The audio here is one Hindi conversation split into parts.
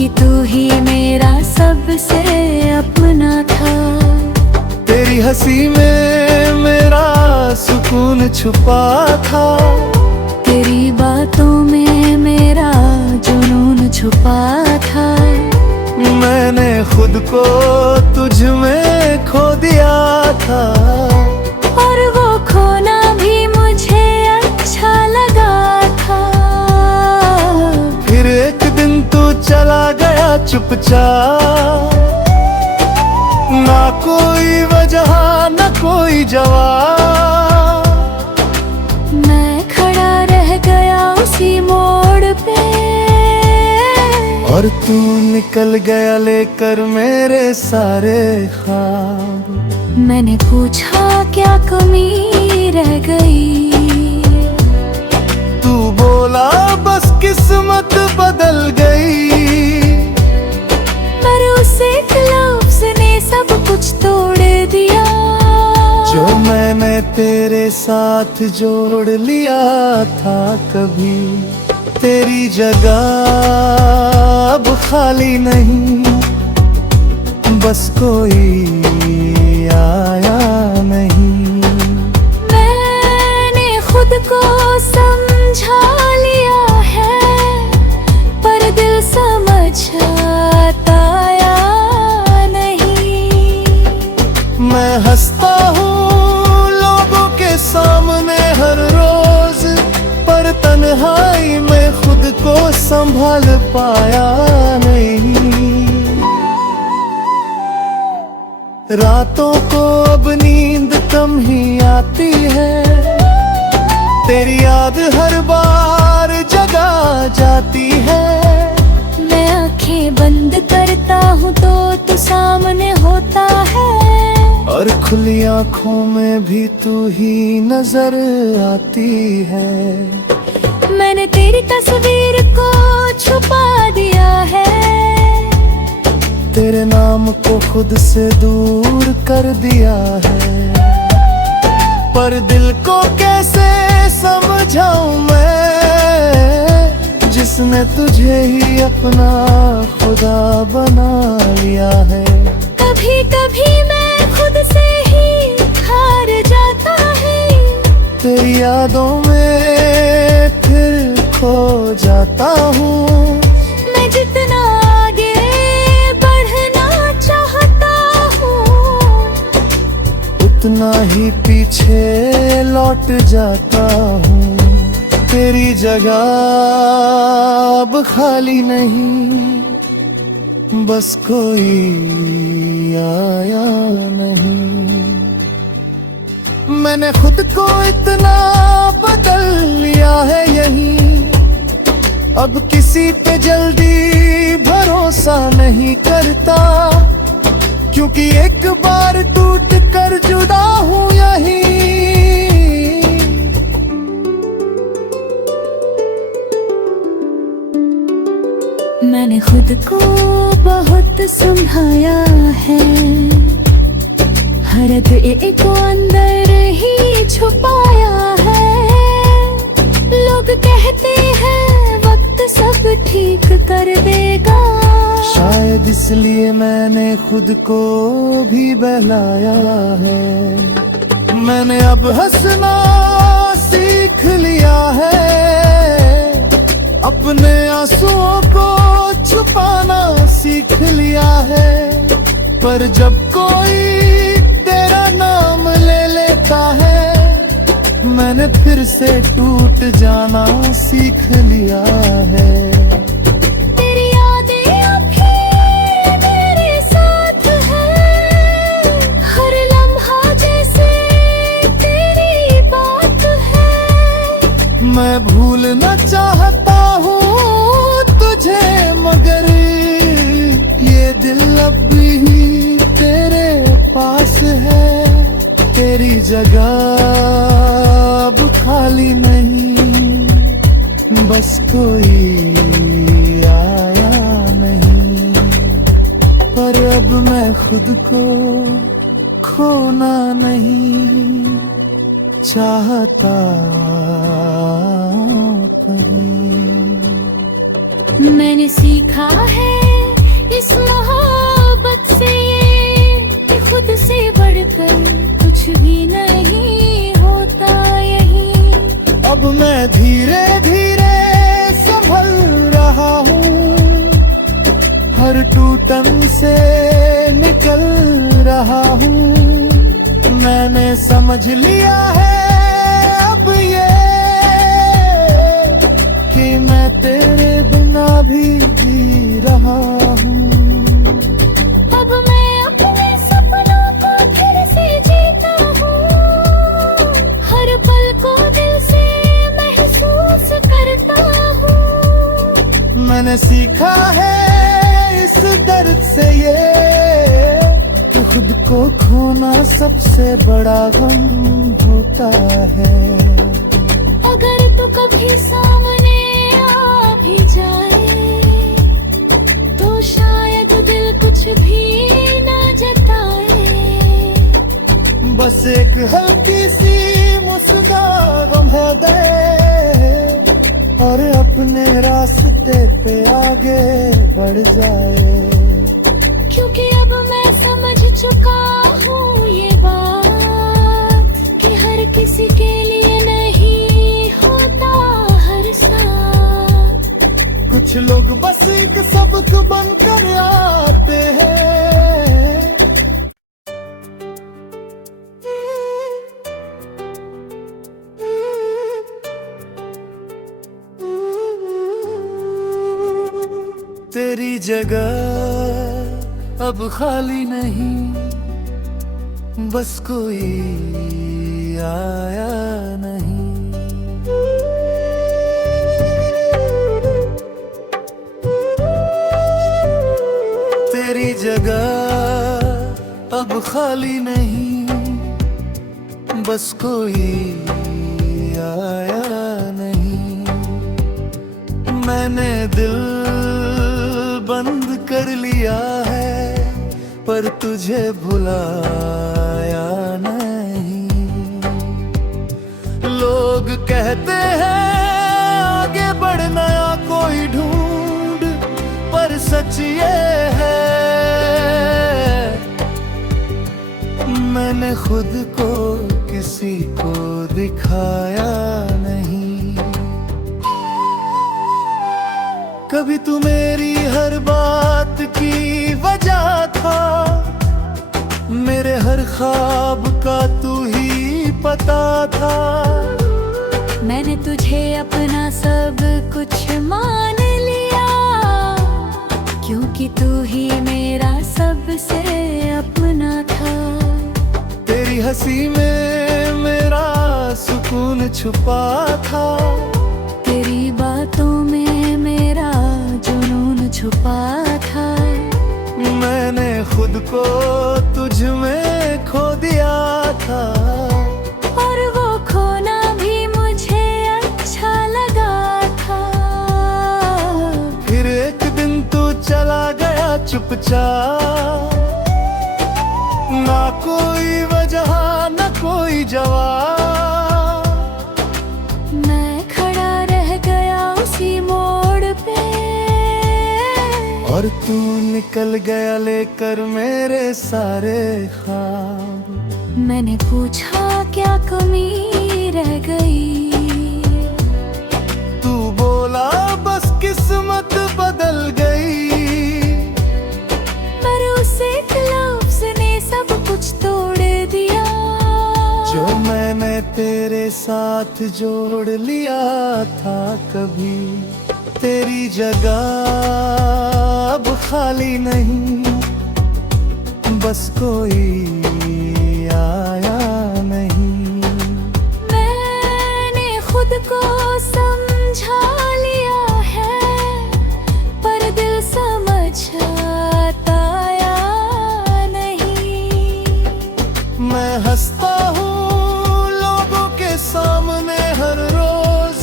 कि तू ही मेरा सबसे अपना था। तेरी हंसी में मेरा सुकून छुपा था, तेरी बातों में मेरा जुनून छुपा था। मैंने खुद को तुझ में खो दिया था, और वो खोना भी मुझे अच्छा लगा था। फिर एक दिन तू चला गया चुपचाप, ना कोई वजह ना कोई जवाब। मैं खड़ा रह गया उसी मोड़ पे, और तू निकल गया लेकर मेरे सारे ख्वाब। मैंने पूछा क्या कमी रह गई, तू बोला बस किस्मत बदल गई। पर उसे लफ्ज़ ने सब कुछ तोड़ दिया, जो मैंने तेरे साथ जोड़ लिया था कभी। तेरी जगह अब खाली नहीं, बस कोई आया नहीं। मैंने खुद को समझा लिया है, पर दिल समझता आया नहीं। मैं हंसता हूँ लोगों के सामने हर रोज, पर तन्हाई में खुद को संभाल पाया नहीं। रातों को अब नींद कम ही आती है, तेरी याद हर बार जगा जाती है। मैं आंखें बंद करता हूँ तो तू सामने होता है, और खुली आँखों में भी तू ही नजर आती है। मैंने तेरी तस्वीर को छुपा दिया है, तेरे नाम को खुद से दूर कर दिया है। पर दिल को कैसे समझाऊं मैं, जिसने तुझे ही अपना खुदा बना लिया है। कभी कभी मैं खुद से ही हार जाता है, तेरी यादों में फिर खो जाता हूँ। मैं जितना आगे बढ़ना चाहता हूँ, उतना ही पीछे लौट जाता हूँ। तेरी जगह अब खाली नहीं, बस कोई आया नहीं। मैंने खुद को इतना बदल लिया है यही, अब किसी पे जल्दी भरोसा नहीं करता, क्योंकि एक बार टूट कर जुदा हूँ यही। मैंने खुद को बहुत संभाया है, हर दिल को अंदर ही छुपाया है। लोग कहते हैं वक्त सब ठीक कर देगा, शायद इसलिए मैंने खुद को भी बहलाया है। मैंने अब हंसना सीख लिया है, अपने आंसुओं को छुपाना सीख लिया है। पर जब कोई तेरा नाम ले लेता है, मैंने फिर से टूट जाना सीख लिया है। तेरी यादें अभी मेरे साथ है, हर लम्हा जैसे तेरी बात है। मैं भूलना चाहता हूँ तुझे, मगर ये दिल अब भी तेरे पास है। तेरी जगह अब खाली नहीं, बस कोई आया नहीं। पर अब मैं खुद को खोना नहीं चाहता कभी। मैंने सीखा है इस मोहब्बत से ये कि खुद से बढ़कर कुछ भी नहीं होता यही। अब मैं धीरे धीरे संभल रहा हूँ, हर टूटन से निकल रहा हूँ। मैंने समझ लिया है अब ये कि मैं तेरे बिना भी जी रहा हूँ। अब मैं अपने सपनों को फिर से जीता हूँ, हर पल को दिल से महसूस करता हूँ। मैंने सीखा है इस दर्द से ये कि खुद को खोना सबसे बड़ा गम होता है। अगर तू कभी सामने आ भी जाए तो शायद दिल कुछ भी ना जताए। बस एक हल्की सी मुस्कान है दे और अपने रास्ते पे आगे बढ़ जाए। क्योंकि अब मैं समझ चुका हूँ ये बात कि हर किसी के लिए नहीं होता हर साथ। कुछ लोग बस एक सबक बनकर आते हैं। तेरी जगह अब खाली नहीं, बस कोई आया नहीं। तेरी जगह अब खाली नहीं, बस कोई आया नहीं। मैंने दिल बंद कर लिया है पर तुझे भुलाया नहीं। लोग कहते हैं आगे बढ़ नया कोई ढूंढ, पर सच ये है मैंने खुद को किसी को दिखाया नहीं। कभी तू मेरी हर बात की वजह था, मेरे हर ख्वाब का तू ही पता था। मैंने तुझे अपना सब कुछ मान लिया, क्योंकि तू ही मेरा सबसे अपना था। तेरी हंसी में मेरा सुकून छुपा था, तेरी बातों में मेरा जुनून छुपा था। मैंने खुद को तुझ में खो दिया था, और वो खोना भी मुझे अच्छा लगा था। फिर एक दिन तू चला गया चुपचाप, ना कोई वजह ना कोई जवाब। मैं खड़ा रह गया उसी मोड़ पे, और तू निकल गया लेकर मेरे सारे ख्वाब। मैंने पूछा क्या कमी रह गई, तू बोला बस किस्मत बदल गई। पर उस एक लफ्ज़ ने सब कुछ तोड़ दिया, जो मैंने तेरे साथ जोड़ लिया था कभी। तेरी जगह अब खाली नहीं, बस कोई आया नहीं। मैंने खुद को समझा लिया है, पर दिल समझाता या नहीं। मैं हंसता हूँ लोगों के सामने हर रोज,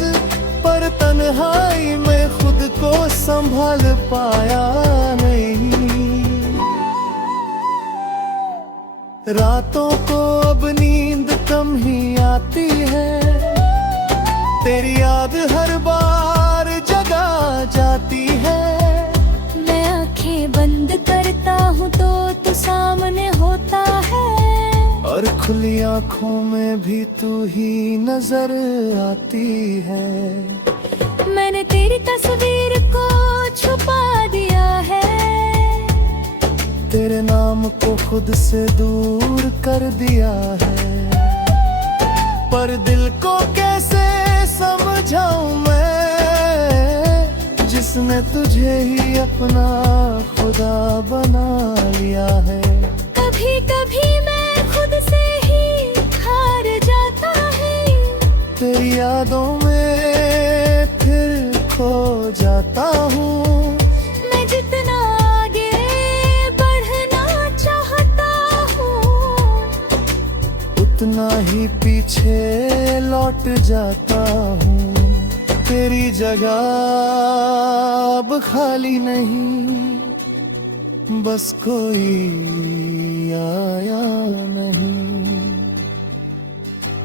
पर तन्हाई में खुद को संभाल पाया नहीं। रातों को अब नींद कम ही आती है, तेरी याद हर बार जगा जाती है। मैं आंखें बंद सामने होता है, और खुली आंखों में भी तू ही नजर आती है। मैंने तेरी तस्वीर को छुपा दिया है, तेरे नाम को खुद से दूर कर दिया है। पर दिल को कैसे समझाऊं मैं, जिसने तुझे ही अपना खुदा बना लिया है। कभी कभी मैं खुद से ही हार जाता है, तेरी यादों में फिर खो जाता हूँ। मैं जितना आगे बढ़ना चाहता हूँ, उतना ही पीछे लौट जाता हूँ। तेरी जगह अब खाली नहीं, बस कोई आया नहीं।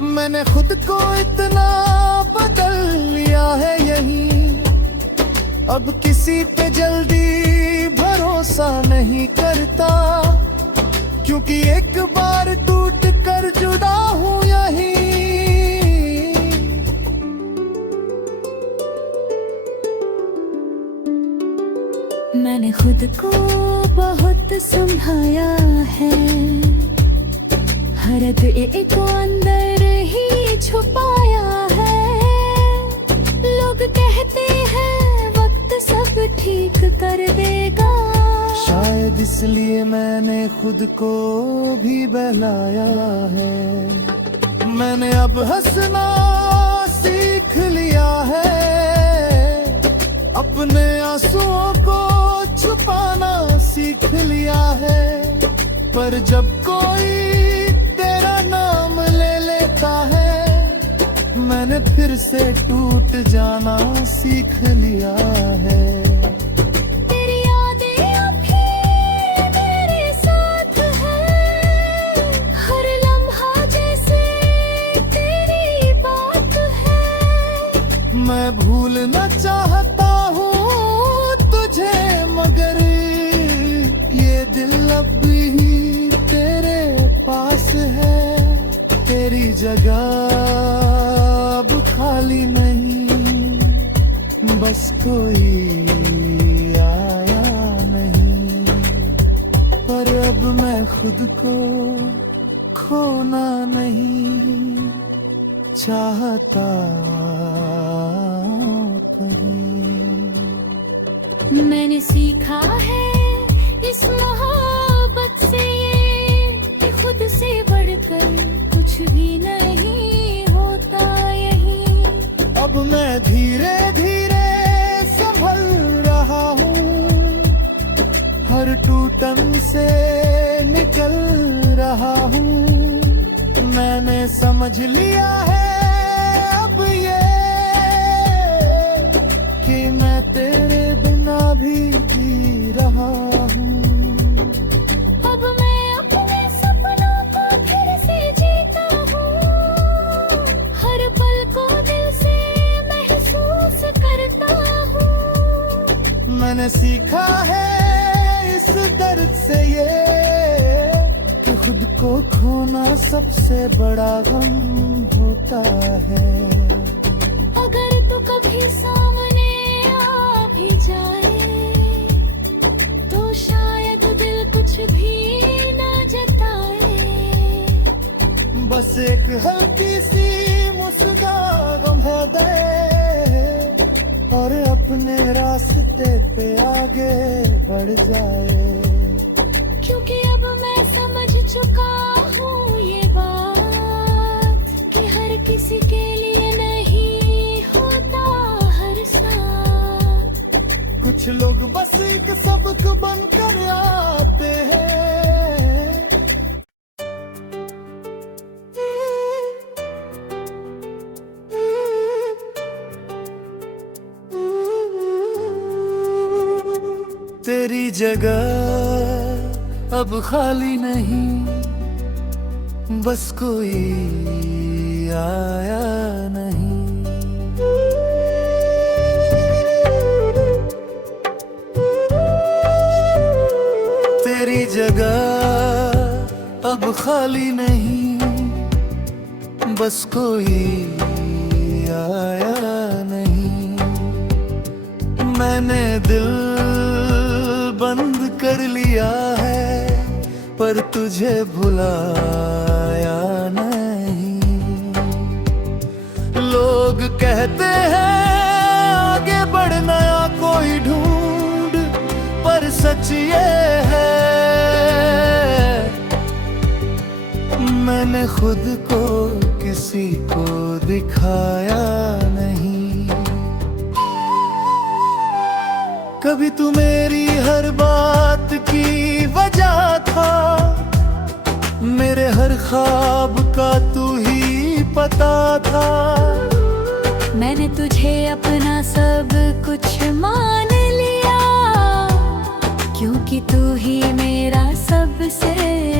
मैंने खुद को इतना बदल लिया है यहीं, अब किसी पे जल्दी भरोसा नहीं करता, क्योंकि एक बार टूट कर जुदा हूँ यहीं। मैंने खुद को बहुत संभाया है, हर दिल को अंदर ही छुपाया है। लोग कहते हैं वक्त सब ठीक कर देगा, शायद इसलिए मैंने खुद को भी बहलाया है। मैंने अब हंसना सीख लिया है, अपने आंसुओं को छुपाना सीख लिया है। पर जब कोई तेरा नाम ले लेता है, मैंने फिर से टूट जाना सीख लिया है। तेरी यादें अभी मेरे साथ है, हर लम्हा जैसे तेरी बात है। मैं भूलना चाहता हूँ तुझे, मगर ये दिल अब भी तेरे पास है। तेरी जगह अब खाली नहीं, बस कोई आया नहीं। पर अब मैं खुद को खोना नहीं चाहता कहीं। मैंने सीखा है इस मोहब्बत से ये, कि खुद से बढ़कर कुछ भी नहीं होता यही। अब मैं धीरे धीरे संभल रहा हूँ, हर टूटन से निकल रहा हूँ। मैंने समझ लिया है अब ये, कि मैं तेरे बिना भी जी रहा हूँ। अब मैं अपने सपनों को फिर से जीता हूँ, हर पल को दिल से महसूस करता हूँ। मैंने सीखा है इस दर्द से ये, कि खुद को खोना सबसे बड़ा गम होता है। अगर तू कभी सामने आ भी जाए, तो शायद दिल कुछ भी ना जताए। बस एक हल्की सी मुस्कान है दे, और अपने रास्ते पे आगे बढ़ जाए। क्योंकि अब मैं समझ चुका हूँ ये बात, कि हर किसी के लिए नहीं होता हर साथ। कुछ लोग बस एक सबक बनकर आते हैं, तेरी जगह अब खाली नहीं, बस कोई आया नहीं। तेरी तेरी जगह अब खाली नहीं, बस कोई आया नहीं। मैंने दिल बंद कर लिया है, पर तुझे भुलाया नहीं। लोग कहते हैं आगे बढ़ना कोई ढूंढ, पर सच ये है मैंने खुद को किसी को दिखाया नहीं। कभी तू मेरी हर बात की वजह था, मेरे हर ख्वाब का तू ही पता था। मैंने तुझे अपना सब कुछ मान लिया, क्योंकि तू ही मेरा सबसे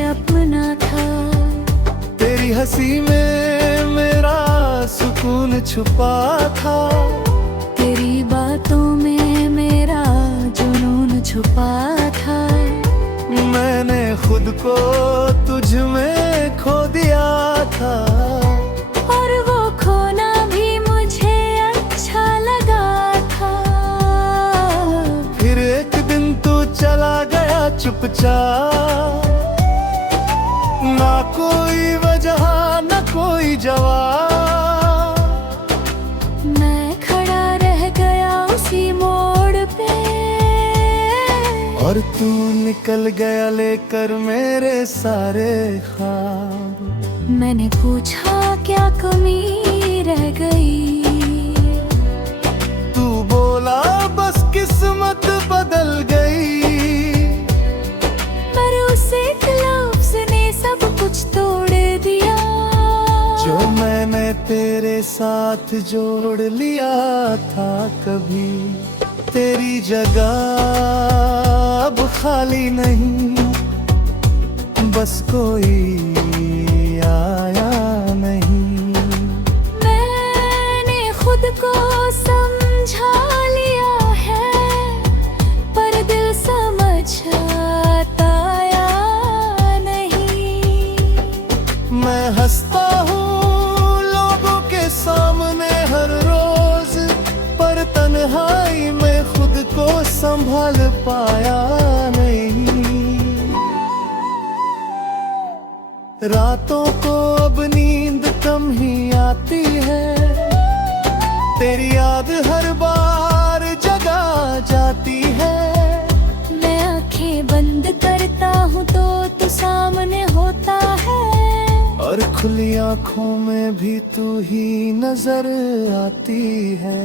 अपना था। तेरी हंसी में मेरा सुकून छुपा था, तेरी बातों में मेरा जुनून छुपा था। मैंने खुद को तुझ में खो दिया था, और वो खोना भी मुझे अच्छा लगा था। फिर एक दिन तू चला गया चुपचाप, ना कोई वजह ना कोई जवाब। मैं खड़ा रह गया उसी मोड़ पे, और तू निकल गया लेकर मेरे सारे ख्वाब। मैंने पूछा क्या कमी रह गई, तू बोला बस किस्मत बदल गई। पर उस एक लफ्ज़ ने सब कुछ तोड़ दिया, जो मैंने तेरे साथ जोड़ लिया था कभी। तेरी जगह अब खाली नहीं, बस कोई आया नहीं। मैंने खुद को समझा लिया है, पर दिल समझता या नहीं। मैं हंसता हूँ लोगों के सामने हर रोज, पर तन्हाई में खुद को संभाल पाया नहीं। रातों को अब नींद कम ही आती है, तेरी याद हर बार जगा जाती है। मैं आंखें बंद करता हूँ तो तू सामने होता है, और खुली आंखों में भी तू ही नजर आती है।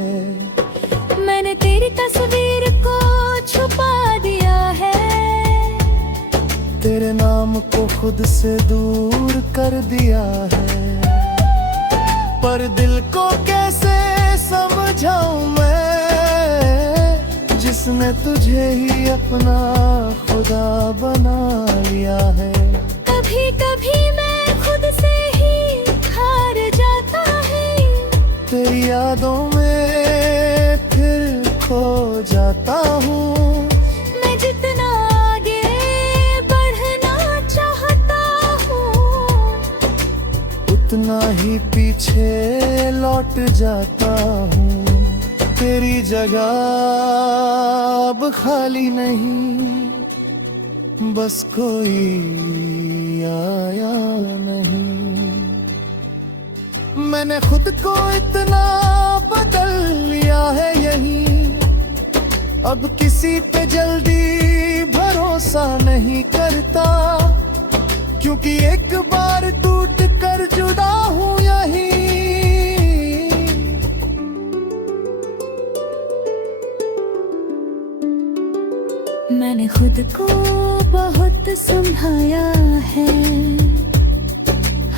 मैंने तेरी तस्वीर को छुपा दिया है, तेरे नाम को खुद से दूर कर दिया है। पर दिल को कैसे समझाऊं मैं, जिसने तुझे ही अपना खुदा बना लिया है। कभी कभी मैं खुद से ही हार जाता है, तेरी यादों में फिर खो जाता हूँ। मैं जितना आगे बढ़ना चाहता हूँ, उतना ही पीछे लौट जाता हूँ। तेरी जगह अब खाली नहीं, बस कोई आया नहीं। मैंने खुद को इतना बदल लिया है यहीं, अब किसी पे जल्दी भरोसा नहीं करता, क्योंकि एक बार टूट कर जुदा हूँ यहीं। मैंने खुद को बहुत संभाया है,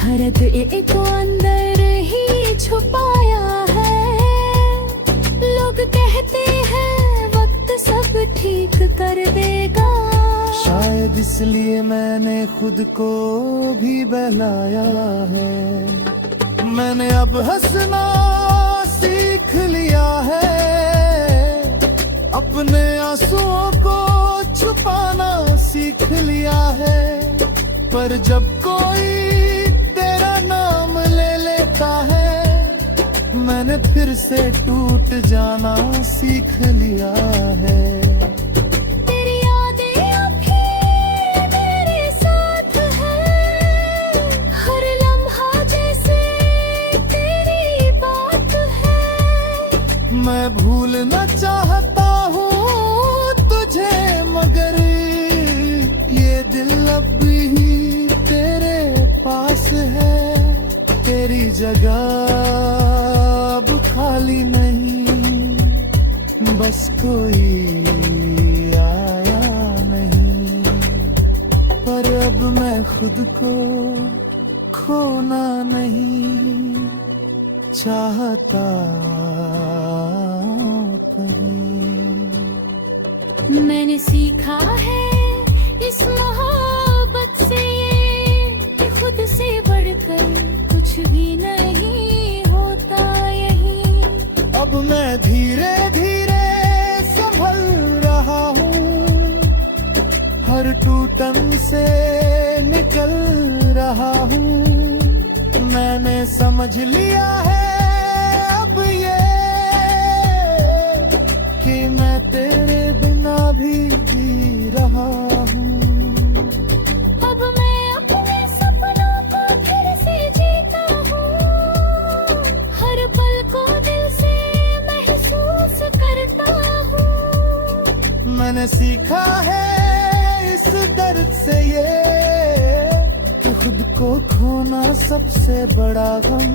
हर दिल को अंदर ही छुपाया है। लोग कहते हैं वक्त सब ठीक कर देगा, शायद इसलिए मैंने खुद को भी बहलाया है। मैंने अब हंसना सीख लिया है, अपने आंसुओं को छुपाना सीख लिया पर जब कोई तेरा नाम ले लेता है, मैंने फिर से टूट जाना सीख लिया है। तेरी यादें अभी मेरे साथ है, हर लम्हा जैसे तेरी बात है। मैं भूलना चाहता हूँ तुझे, मगर ये दिल अब भी तेरे पास है। तेरी जगह अब खाली नहीं, बस कोई आया नहीं। पर अब मैं खुद को खोना नहीं चाहता कहीं। मैंने सीखा है इस मोहब्बत से ये कि खुद से बढ़कर कुछ भी नहीं होता यही। अब मैं धीरे धीरे संभल रहा हूँ, हर टूटन से निकल रहा हूँ। मैंने समझ लिया है अब ये कि मैं तेरे बिना भी जी रहा हूँ। अब मैं अपने सपनों को फिर से जीता हूँ, हर पल को दिल से महसूस करता हूँ। मैंने सीखा है इस दर्द से ये कि खुद को खोना सबसे बड़ा गम